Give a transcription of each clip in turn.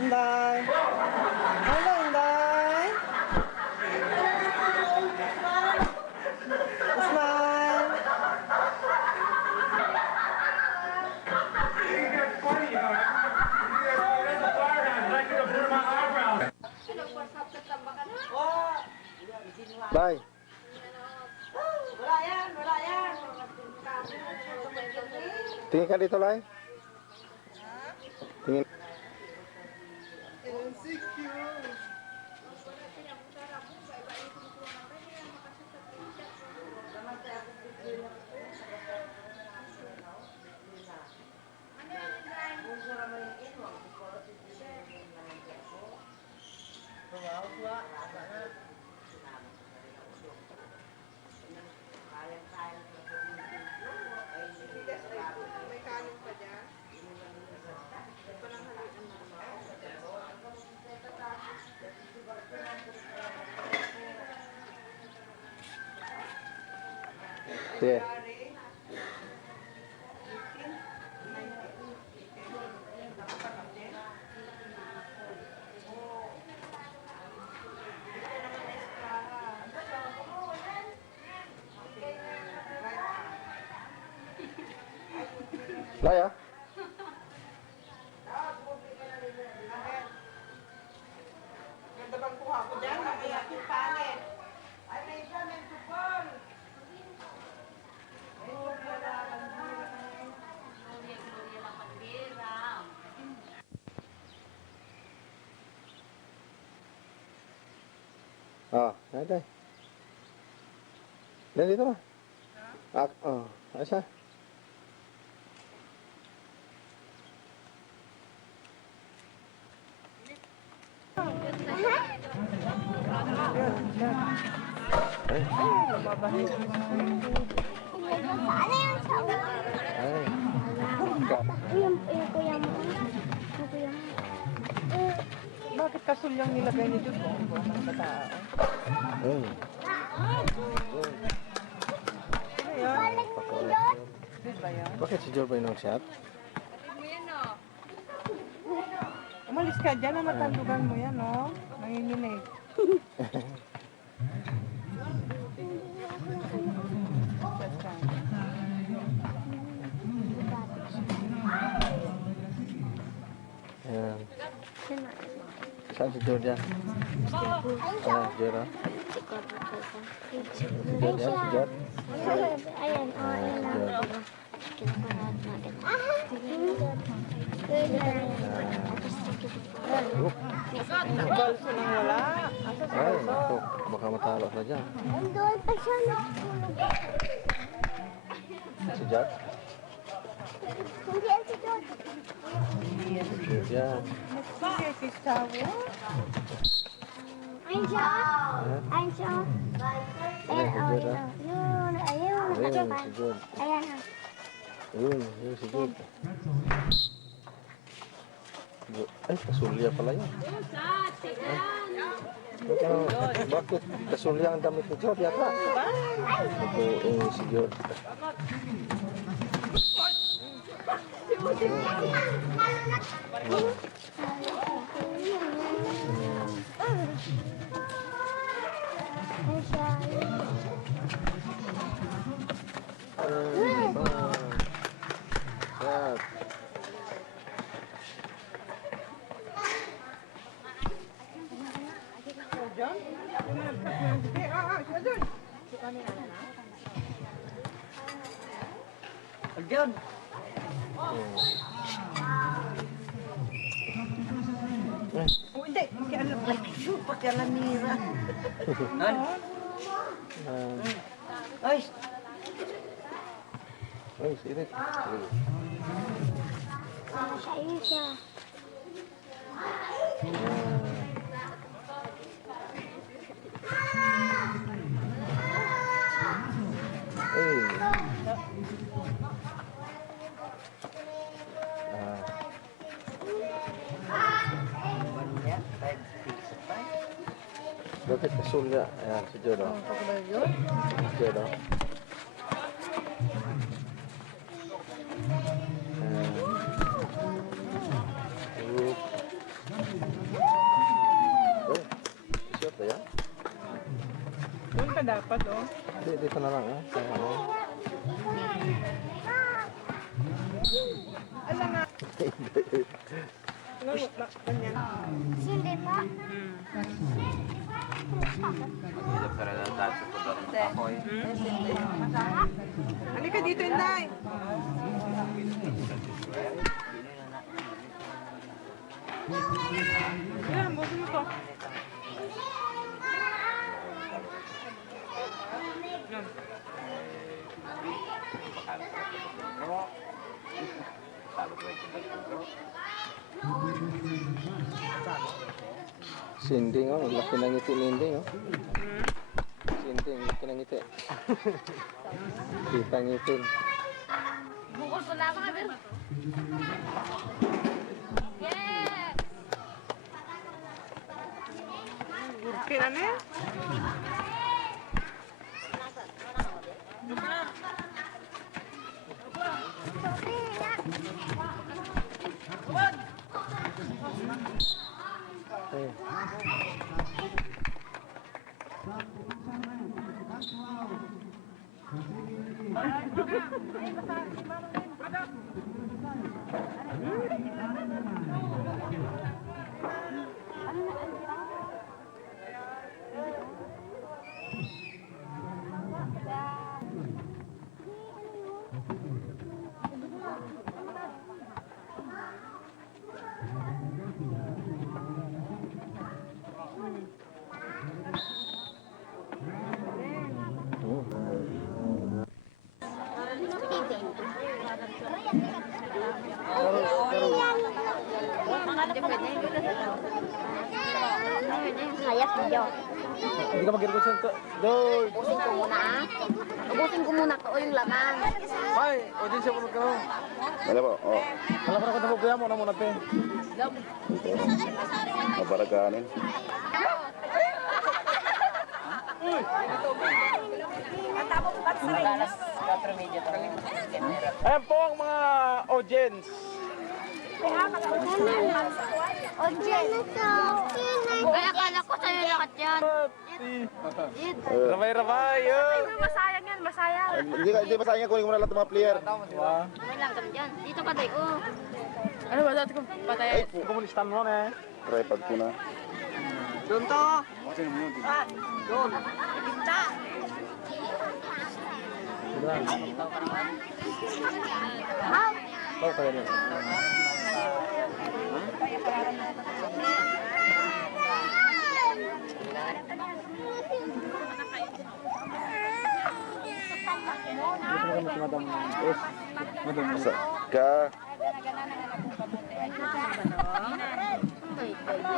Inday. Hello, Inday. Smile. Bye. Wala yan, wala yan. Tingin ka dito, Lai. Tingin. Insecure. May kanin pa dyan. Sige. Lai ah. Ganda bang kuha ko dyan? Mamaya yung pangit. Ay, may damit ko po. Ah, ada. Dan dito lah. Asa? Ay. Ano yung sawa? Ay. Yung kuya mo. Yung kuya mo. Bakit kasulyang nilagay ni Diyos mo? Mga tao. Ano yan? Balik mo yun? Diyos ba yan? Bakit si Joel ba yung shot? Umalis ka dyan na matandugan mo yan, no? Nanginginig. Ayan. Saan si Joel dyan? Joel ah. Si Joel yan, si Joel. Ayan, o, ayan lang. Balso nang wala. Asa si Ay, Balso? naku, baka matalo na dyan. Doon pa siya natulog. Si Jack? Hindi yan si Doon. Si Jack. Sige, kisawa. Ayun siya. Ayun siya. Ayun, o, yun. Yun, ayun. Ayun, si Joel. Ayan, o. Yun si Joel. Ay, kasulya pala yan. Bakit kasulya ang damit ni Joel yata? Ito si Joel. Ayun siya. Yan. Diyan? Hindi, siya doon. Diyan. Oh, hindi. Pakialam lang. Pakialamira. Ay, Ay, sirit. Ayun siya. Bakit kasulya? Ayan, si Joel. ang pagbalyo yun. Si Joel. pa dapat, oh. Dito na lang, ah. Sa ano. Alam nga. Ganyan. Hindi pa. Halika dito, Inday. Yan, busin mo to. Yan. Sinding, oh. Ang laki ng ngiti ni Inding, oh. Sinding, ang laki ng ngiti. Kita ngitin. Bukol ko lang mga pero. Yeah! Gurkin, ano yan? Eh. Hayas video. Hindi ka mag-record sa ito. Doy! Ubusin ko muna ah. Ubusin ko muna to yung laman. Ay! Audience siya punod ka mo. Ano po? Oh, Alam ko na kung nabubuya mo na muna, te. mabaraganin. Ayan po ang mga audience. Ojen. Kaya akala ko sa'yo lahat yan. Rabay-rabay, yun. Masayang yan, masayang. Hindi pa sayang kunin mo na lahat ng mga player. Okay lang kami dyan. Dito patay ko. Ano ba dati kong patayan? Ay, Komunistan mo na, eh. tripod ko na. Doon to. Ah, doon. Ibinta. Oh, kaya na. Sa ka.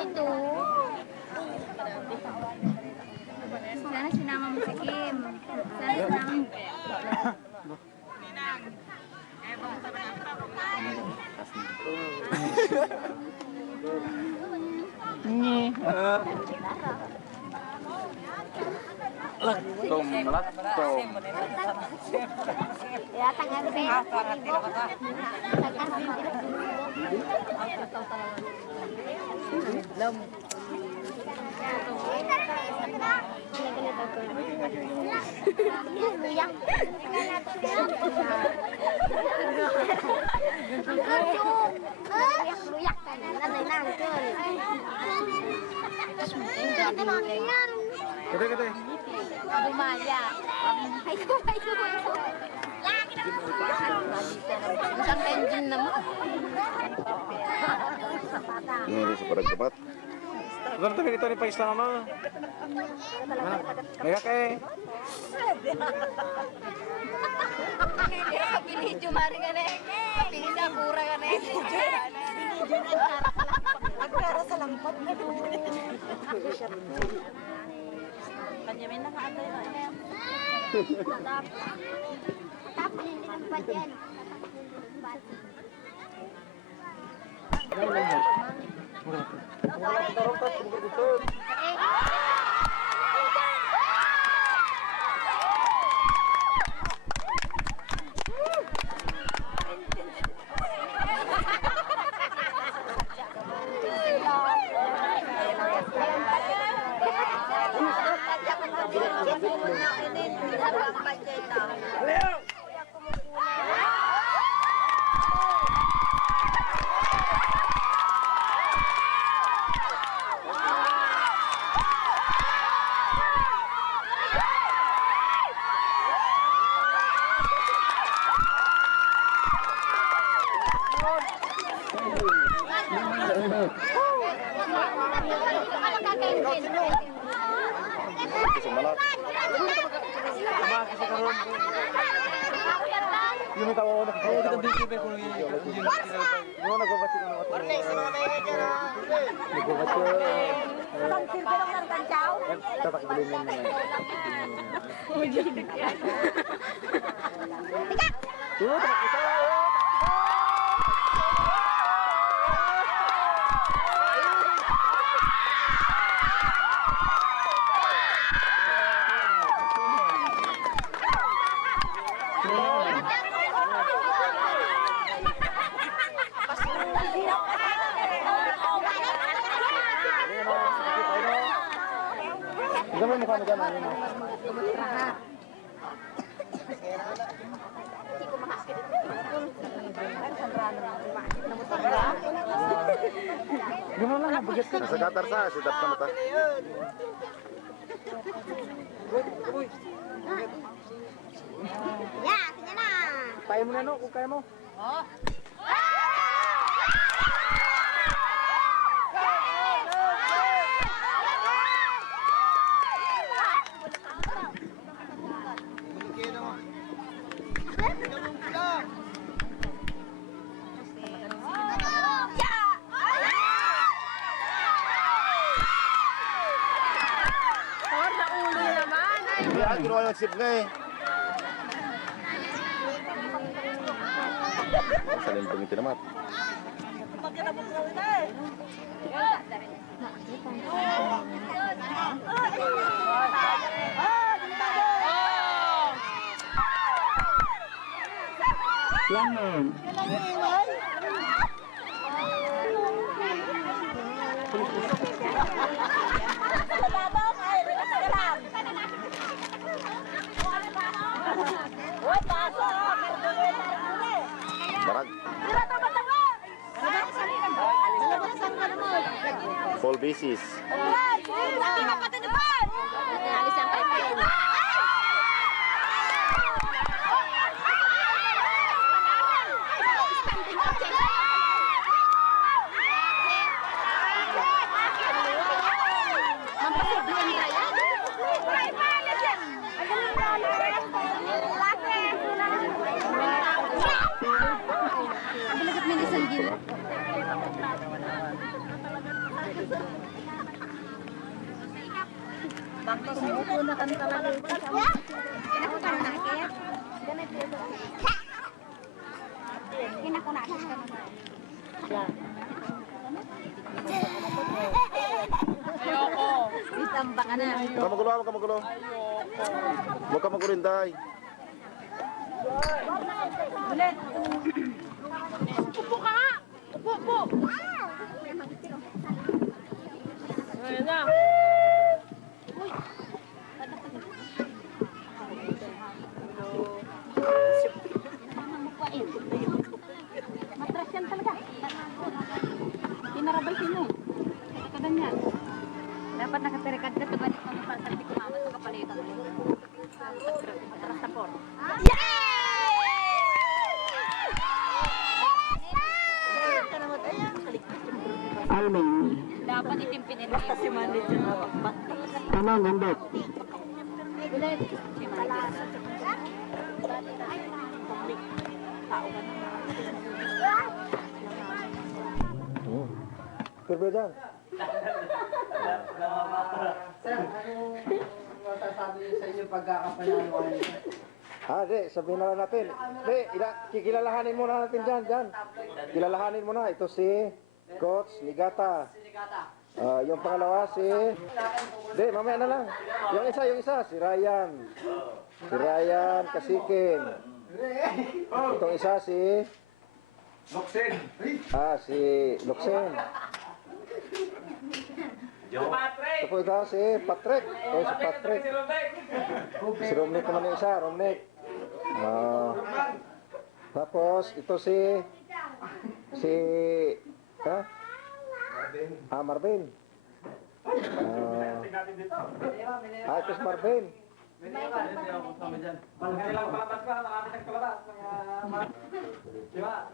Ito. Sana sinama mo si Kim. Sana sinama mo. Laktong, laktong. Ya, tangan luyak kan nanay nangkul. Kete, kete. Lumaya. Ay ko. Isang engine naman. Ini sa paragkapat. Doon tabi ito ni Paisla mama. Mega kay. Pilidyo mari ka na eh. Pilidyo pura ka na eh. Nagpera sa lampot. Kanya may nakaantay na. Tapos hindi ng bat yan. Yung nagbabatid ng mga Warning, sa mga may dyan ha. nagbabatid. Isang silbi lang ng tantsaw. Tatak bilhin mo na. Tuh, tak kita. Gamay mo kami dyan. Gimana lang, bagat ka. Nasa Qatar sa, sidap na mata. Ya, sige na. Kaya mo na no, kung kaya mo. Kaya ginawa yung sip nga eh. Salin pang itinamat. Barag. Full basis. Huwag ka magulo, huwag ka magulo. Huwag ka magulinday. Upo ka nga! Upo! Ayan na. Matras yan talaga. Pinarabay sino eh. Katakadan yan. Dapat nakatirikad ka. Tugan ito ng pantalpi ko mama. Ito kapalitan mo. Matras na por. Alvin, Dapat itimpinin mo. Basta si Mandy dyan na bakbat. tamang gambot. Ulit. Si Manager. Berbeda. De, sabihin na lang natin. De, kikilalahanin muna natin dyan. Kilalahanin mo na. Ito si Coach Ligata. Yung pangalawa si... De, mamaya na lang. Yung isa, si Ryan. Si Ryan Kasikin. Itong isa si... Luxin. si Luxen. Ito po ito si Patrick. Si Patrick. Si Romnick naman yung isa, Romnick. Tapos ito si Marvin. Ito si Marvin. Kailang palabas pa, marami nagpalabas. Diba?